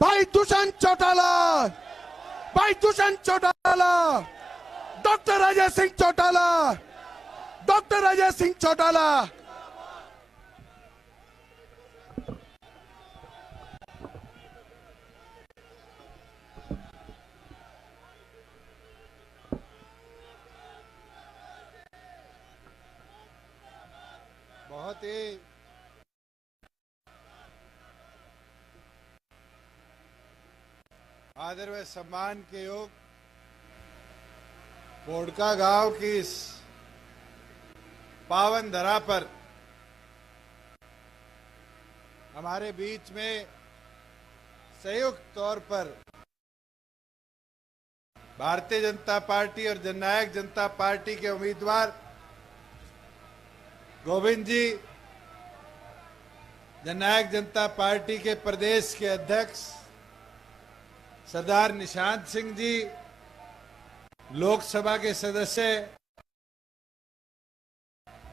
भाई दुष्यंत चौटाला, भाई Dushyant Chautala, doctor Ajay Singh Chautala, doctor Ajay Singh Chautala. बहुत ही आदर व सम्मान के योग पोड़का गांव की इस पावन धरा पर हमारे बीच में संयुक्त तौर पर भारतीय जनता पार्टी और जननायक जनता पार्टी के उम्मीदवार गोविंद जी, जननायक जनता पार्टी के प्रदेश के अध्यक्ष सरदार निशांत सिंह जी, लोकसभा के सदस्य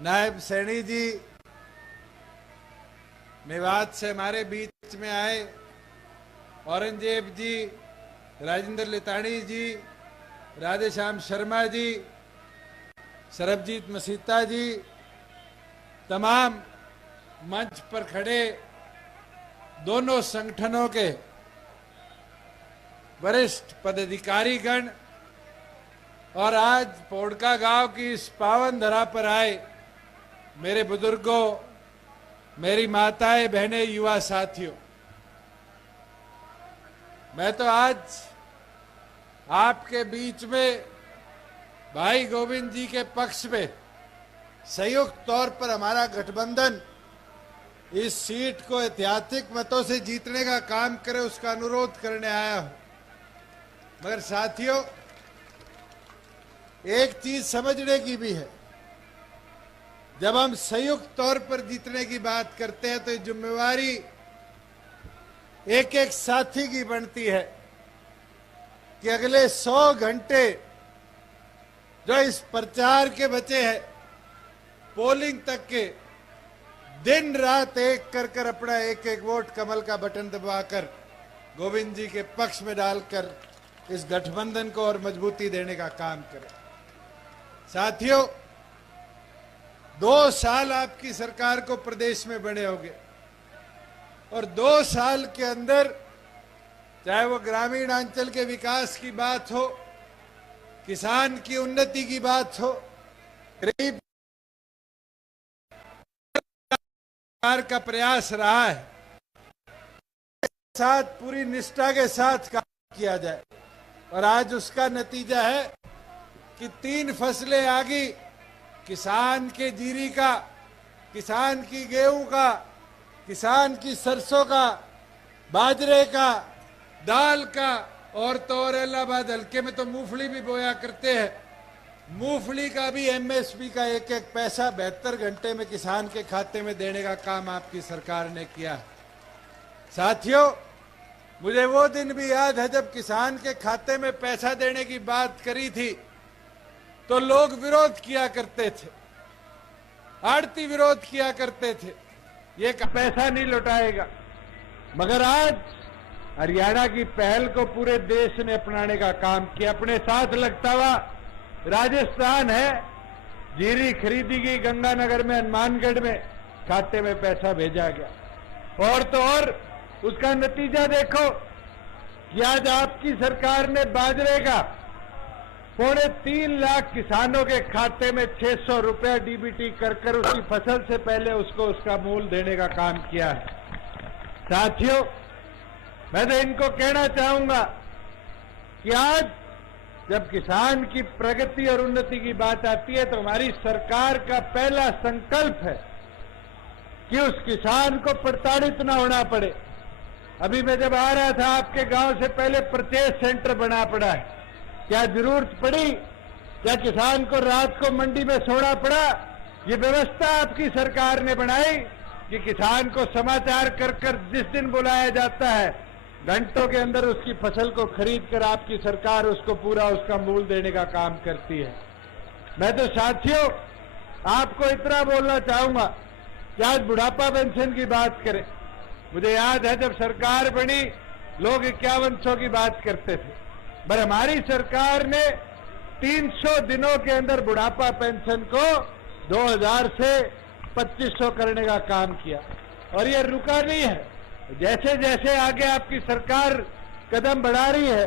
नायब सैनी जी, मेवात से हमारे बीच में आए औरंगजेब जी, राजेंद्र लितानी जी, राधेश्याम शर्मा जी, सरबजीत मसीता जी, तमाम मंच पर खड़े दोनों संगठनों के वरिष्ठ पदाधिकारीगण और आज पोड़का गांव की इस पावन धरा पर आए मेरे बुजुर्गों, मेरी माताएं, बहनें, युवा साथियों, मैं तो आज आपके बीच में भाई गोविंद जी के पक्ष में संयुक्त तौर पर हमारा गठबंधन इस सीट को ऐतिहासिक मतों से जीतने का काम करे उसका अनुरोध करने आया हूं। मगर साथियों, एक चीज समझने की भी है, जब हम संयुक्त तौर पर जीतने की बात करते हैं तो ये जिम्मेवारी एक एक साथी की बनती है कि अगले 100 घंटे जो इस प्रचार के बचे हैं, पोलिंग तक के, दिन रात एक कर अपना एक एक वोट कमल का बटन दबाकर गोविंद जी के पक्ष में डालकर इस गठबंधन को और मजबूती देने का काम करें। साथियों, 2 साल आपकी सरकार को प्रदेश में बने होंगे और 2 साल के अंदर चाहे वो ग्रामीण अंचल के विकास की बात हो, किसान की उन्नति की बात हो, गरीब का प्रयास रहा है, साथ पूरी निष्ठा के साथ काम किया जाए और आज उसका नतीजा है कि 3 फसलें आ गई, किसान के जीरी का, किसान की गेहूं का, किसान की सरसों का, बाजरे का, दाल का, और तो और इलाहाबाद हल्के में तो मूंगफली भी बोया करते हैं, मूंगफली का भी एमएसपी का एक एक पैसा 72 घंटे में किसान के खाते में देने का काम आपकी सरकार ने किया। साथियों, मुझे वो दिन भी याद है जब किसान के खाते में पैसा देने की बात करी थी तो लोग विरोध किया करते थे, आड़ती विरोध किया करते थे, ये पैसा नहीं लौटाएगा। मगर आज हरियाणा की पहल को पूरे देश ने अपनाने का काम किया। अपने साथ लगता हुआ राजस्थान है, जीरी खरीदी गई गंगानगर में, हनुमानगढ़ में, खाते में पैसा भेजा गया। और तो और उसका नतीजा देखो कि आज आपकी सरकार ने बाजरे का 3.25 लाख किसानों के खाते में 600 रुपया डीबीटी कर उसकी फसल से पहले उसको उसका मूल देने का काम किया है। साथियों, मैं तो इनको कहना चाहूंगा कि आज जब किसान की प्रगति और उन्नति की बात आती है तो हमारी सरकार का पहला संकल्प है कि उस किसान को प्रताड़ित न होना पड़े। अभी मैं जब आ रहा था आपके गांव से पहले परचेज सेंटर बना पड़ा है। क्या जरूरत पड़ी? क्या किसान को रात को मंडी में सोना पड़ा? ये व्यवस्था आपकी सरकार ने बनाई कि किसान को समाचार कर जिस दिन बुलाया जाता है घंटों के अंदर उसकी फसल को खरीद कर आपकी सरकार उसको पूरा उसका मूल देने का काम करती है। मैं तो साथियों आपको इतना बोलना चाहूंगा कि आज बुढ़ापा पेंशन की बात करें। मुझे याद है जब सरकार बनी लोग 5100 की बात करते थे, पर हमारी सरकार ने 300 दिनों के अंदर बुढ़ापा पेंशन को 2000 से 2500 करने का काम किया। और ये रुका नहीं है, जैसे जैसे आगे आपकी सरकार कदम बढ़ा रही है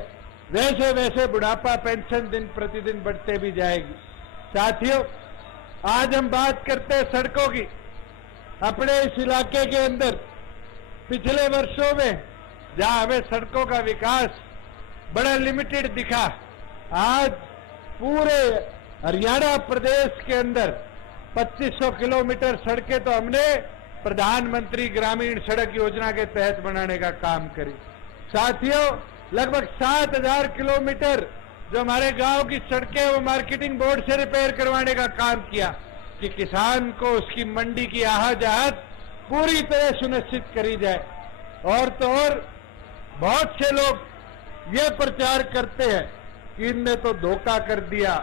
वैसे वैसे बुढ़ापा पेंशन दिन प्रतिदिन बढ़ते भी जाएगी। साथियों, आज हम बात करते हैं सड़कों की। अपने इस इलाके के अंदर पिछले वर्षों में जहां हमें सड़कों का विकास बड़ा लिमिटेड दिखा, आज पूरे हरियाणा प्रदेश के अंदर 2500 किलोमीटर सड़कें तो हमने प्रधानमंत्री ग्रामीण सड़क योजना के तहत बनाने का काम करी। साथियों, लगभग 7000 किलोमीटर जो हमारे गांव की सड़कें वो मार्केटिंग बोर्ड से रिपेयर करवाने का काम किया कि किसान को उसकी मंडी की आहाजात पूरी तरह सुनिश्चित करी जाए। और तो और बहुत से लोग ये प्रचार करते हैं कि इनने तो धोखा कर दिया,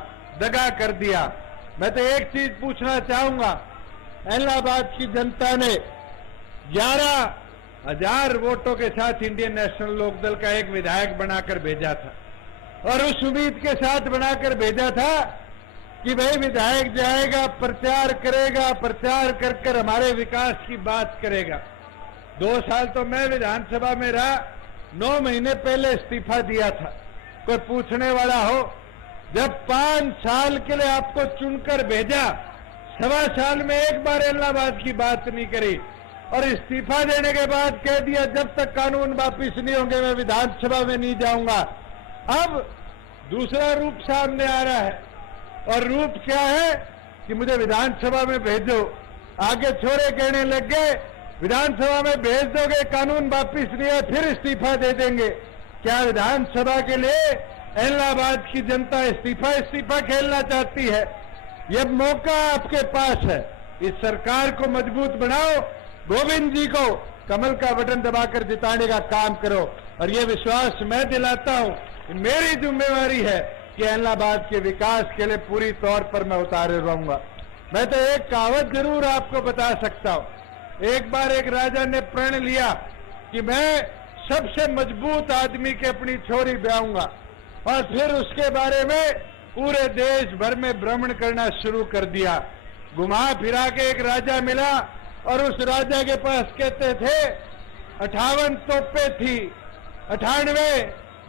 दगा कर दिया। मैं तो एक चीज पूछना चाहूंगा, इलाहाबाद की जनता ने 11,000 वोटों के साथ इंडियन नेशनल लोकदल का एक विधायक बनाकर भेजा था और उस उम्मीद के साथ बनाकर भेजा था कि भाई विधायक जाएगा, प्रचार करेगा, प्रचार कर कर हमारे विकास की बात करेगा। 2 साल तो मैं विधानसभा में रहा, 9 महीने पहले इस्तीफा दिया था। कोई पूछने वाला हो, जब 5 साल के लिए आपको चुनकर भेजा, 1.25 साल में एक बार इलाहाबाद की बात नहीं करी और इस्तीफा देने के बाद कह दिया जब तक कानून वापिस नहीं होंगे मैं विधानसभा में नहीं जाऊंगा। अब दूसरा रूप सामने आ रहा है और रूप क्या है कि मुझे विधानसभा में भेजो। आगे छोरे कहने लग गए विधानसभा में भेज दोगे, कानून वापिस नहीं है, फिर इस्तीफा दे देंगे। क्या विधानसभा के लिए इलाहाबाद की जनता इस्तीफा खेलना चाहती है? यह मौका आपके पास है, इस सरकार को मजबूत बनाओ, गोविंद जी को कमल का बटन दबाकर जिताने का काम करो। और ये विश्वास मैं दिलाता हूं कि मेरी जिम्मेवारी है कि इलाहाबाद के विकास के लिए पूरी तौर पर मैं उतारे रहूंगा। मैं तो एक कहावत जरूर आपको बता सकता हूं। एक बार एक राजा ने प्रण लिया कि मैं सबसे मजबूत आदमी के अपनी छोरी ब्याऊंगा और फिर उसके बारे में पूरे देश भर में भ्रमण करना शुरू कर दिया। घुमा फिरा के एक राजा मिला और उस राजा के पास कहते थे 58 तोपें थी, 98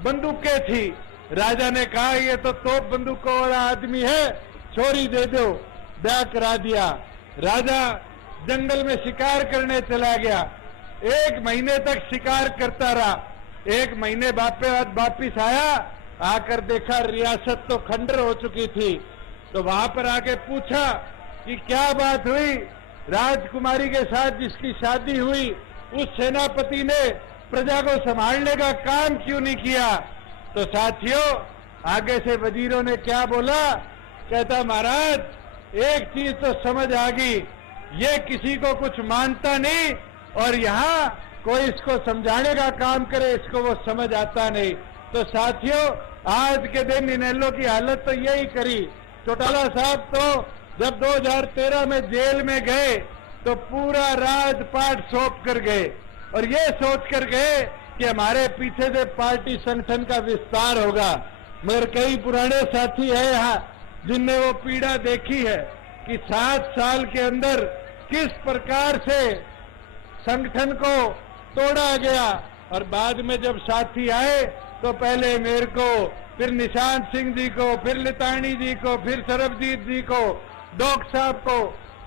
बंदूकें थी। राजा ने कहा ये तो तोप बंदूकों वाला आदमी है, छोरी दे दो। ब्याह करा दिया। राजा जंगल में शिकार करने चला गया। 1 महीने तक शिकार करता रहा। 1 महीने बाद वापिस आया, आकर देखा रियासत तो खंडर हो चुकी थी। तो वहां पर आके पूछा कि क्या बात हुई, राजकुमारी के साथ जिसकी शादी हुई उस सेनापति ने प्रजा को संभालने का काम क्यों नहीं किया? तो साथियों, आगे से वजीरों ने क्या बोला, कहता महाराज एक चीज तो समझ आ गई, ये किसी को कुछ मानता नहीं और यहाँ कोई इसको समझाने का काम करे इसको वो समझ आता नहीं। तो साथियों, आज के दिन इनेलो की हालत तो यही करी। चौटाला साहब तो जब 2013 में जेल में गए तो पूरा राजपाट सौंप कर गए और ये सोच कर गए कि हमारे पीछे से पार्टी संगठन का विस्तार होगा। मगर कई पुराने साथी हैं यहाँ जिनने वो पीड़ा देखी है कि 7 साल के अंदर किस प्रकार से संगठन को तोड़ा गया। और बाद में जब साथी आए तो पहले मेरे को, फिर निशांत सिंह जी को, फिर लितानी जी को, फिर सरबजीत जी को, डॉक्टर साहब को,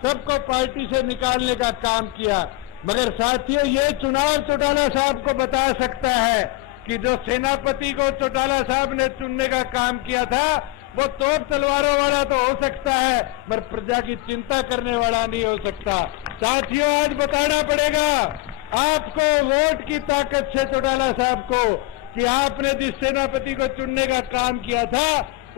सबको पार्टी से निकालने का काम किया। मगर साथियों, ये चुनाव चौटाला साहब को बता सकता है कि जो सेनापति को चौटाला साहब ने चुनने का काम किया था वो तोप तलवारों वाला तो हो सकता है मगर प्रजा की चिंता करने वाला नहीं हो सकता। साथियों, आज बताना पड़ेगा आपको वोट की ताकत से चौटाला साहब को कि आपने जिस सेनापति को चुनने का काम किया था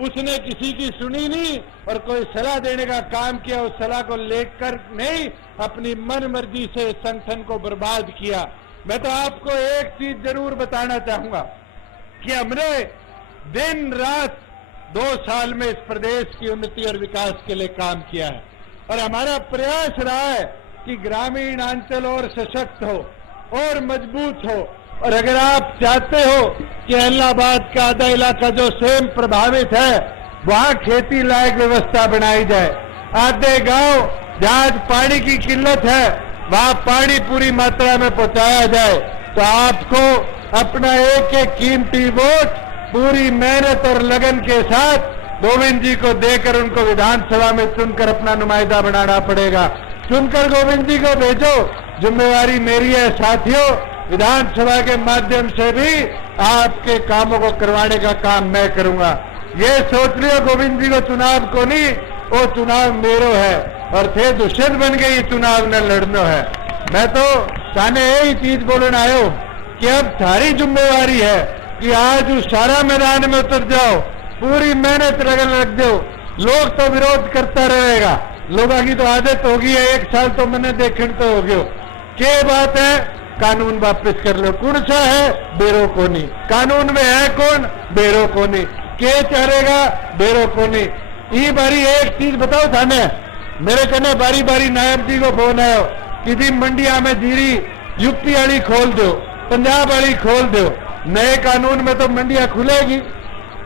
उसने किसी की सुनी नहीं और कोई सलाह देने का काम किया, उस सलाह को लेकर नहीं, अपनी मन मर्जी से संगठन को बर्बाद किया। मैं तो आपको एक चीज जरूर बताना चाहूंगा कि हमने दिन रात 2 साल में इस प्रदेश की उन्नति और विकास के लिए काम किया है और हमारा प्रयास रहा है कि ग्रामीण अंचल और सशक्त हो और मजबूत हो और अगर आप चाहते हो कि इलाहाबाद का आधा इलाका जो स्वयं प्रभावित है वहां खेती लायक व्यवस्था बनाई जाए, आधे गांव जहां आज पानी की किल्लत है वहां पानी पूरी मात्रा में पहुंचाया जाए, तो आपको अपना एक एक कीमती वोट पूरी मेहनत और लगन के साथ गोविंद जी को देकर उनको विधानसभा में चुनकर अपना नुमाइंदा बनाना पड़ेगा। चुनकर गोविंद जी को भेजो, जिम्मेवारी मेरी है साथियों। विधानसभा के माध्यम से भी आपके कामों को करवाने का काम मैं करूंगा। ये सोच लियो गोविंद जी को चुनाव को नहीं, वो चुनाव मेरो है और थे दुष्यंत बन गई चुनाव न लड़नो है। मैं तो ताने यही चीज बोलना आयो कि अब थारी जिम्मेवारी है कि आज उस सारा मैदान में उतर जाओ, पूरी मेहनत लगन रख दो। लोग तो विरोध करता रहेगा, लोगों की तो आदत होगी है, 1 साल तो मैंने देखने तो हो गयो। क्या बात है, कानून वापस कर लो। कौन सा है, बेरो कोनी। कानून में है कौन, बेरो कोनी। के चढ़ेगा, बेरो कोनी। ई बारी एक चीज बताओ थाने, मेरे कने बारी बारी नायब जी को फोन आयो कि जी मंडिया में जीरी यूपी वाली खोल दो, पंजाब वाली खोल दो। नए कानून में तो मंडिया खुलेगी,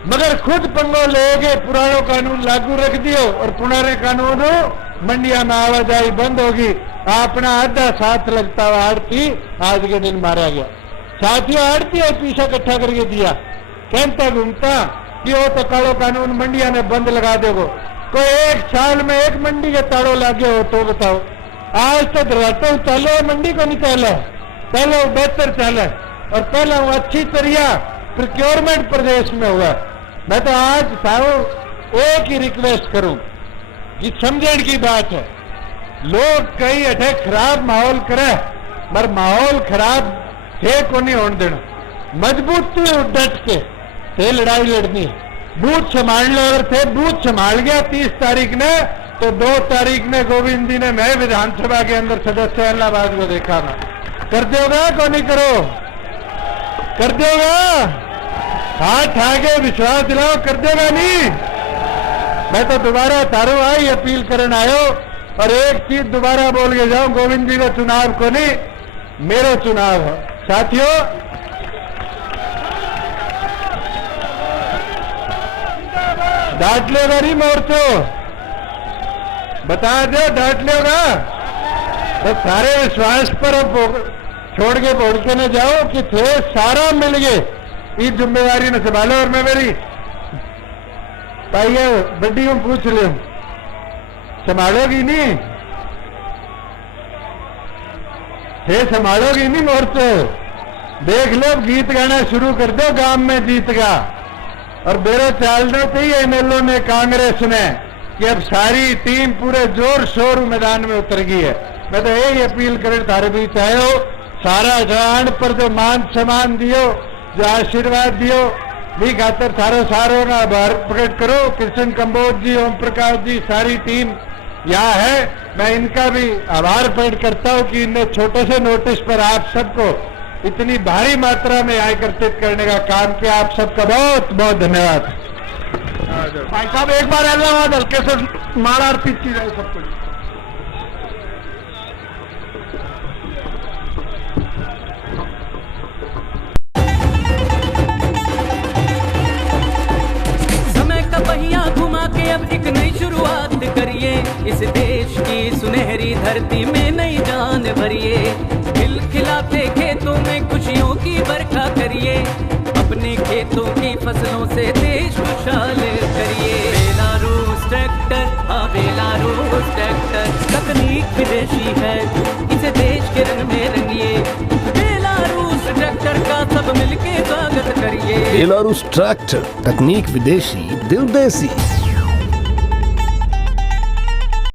मगर खुद पंगो लेके पुराना कानून लागू रख दियो और पुराने कानून मंडिया में आवाजाही बंद होगी। अपना आधा साथ लगता हुआ आड़ती आज के दिन मारा गया। साथियों आड़ती और पीछा इकट्ठा करके दिया, कहता घूमता कि वो तो कालो कानून मंडिया ने बंद लगा देगो। कोई 1 साल में 1 मंडी के ताड़ो लागे हो तो बताओ। आज तो दरवाजा चले, मंडी को नहीं चले, पहले वो बेहतर चले और पहले वो अच्छी तरह प्रोक्योरमेंट प्रदेश में हुआ। मैं तो आज साहब एक ही रिक्वेस्ट करूं कि समझने की बात है, लोग कई अठे खराब माहौल करे, मगर माहौल खराब थे को नहीं होने देना। मजबूती डट के थे लड़ाई लड़नी है। बूथ संभाल लो, अगर थे बूथ संभाल गया 30 तारीख ने, तो 2 तारीख ने गोविंद जी ने मैं विधानसभा के अंदर सदस्य इलाहाबाद को देखा ना। कर दोगा को नहीं करो, कर दोगा, हाथ आगे विश्वास दिलाओ, कर देगा नहीं। मैं तो दोबारा तारो आई अपील करने आयो और एक चीज दोबारा बोल के जाऊं, गोविंद जी को चुनाव को नहीं, मेरा चुनाव है साथियों। डांट लेगा नहीं मोर्चो, बता दो डांट लेगा तो सारे विश्वास पर छोड़ के बोल के न जाओ कि थे सारा मिल गए, ये जिम्मेवारी न संभालो। और मैं मेरी भाई बड्डी को पूछ लो, संभालोगी नहीं, थे संभालोगी नहीं मोर्चो। देख लो, गीत गाना शुरू कर दो, गांव में जीतगा। और बेरो चालना चाहिए एमएलओ ने, कांग्रेस ने, कि अब सारी टीम पूरे जोर शोर मैदान में उतर गई है। मैं तो यही अपील करें थारे बीच आयो, सारा जवान पर जो मान सम्मान दियो, जो आशीर्वाद दियो, भी खातर थारो सारो का आभार प्रकट करो। कृष्ण कंबोज जी, ओम प्रकाश जी, सारी टीम यहाँ है। मैं इनका भी आभार प्रकट करता हूँ कि इन्हें छोटे से नोटिस पर आप सबको इतनी भारी मात्रा में एकत्रित करने का काम किया। आप सबका बहुत बहुत धन्यवाद। भाई साहब एक बार इलाहाबाद हल्के से माला अर्पित की जाए सबको। समय का पहिया घुमा के अब एक नई शुरुआत करिए, इस देश की सुनहरी धरती में नई जान भरिए। खिलखिलाते खेतों में खुशियों की बरखा करिए, अपने खेतों की फसलों से देश खुशहाल करिए। बेलारूस ट्रैक्टर, हाँ बेलारूस ट्रैक्टर, तकनीक विदेशी है, इसे देश के रंग में रंगिए। बेलारूस ट्रैक्टर का सब मिलके स्वागत करिए। बेलारूस ट्रैक्टर, तकनीक विदेशी, दिल देसी।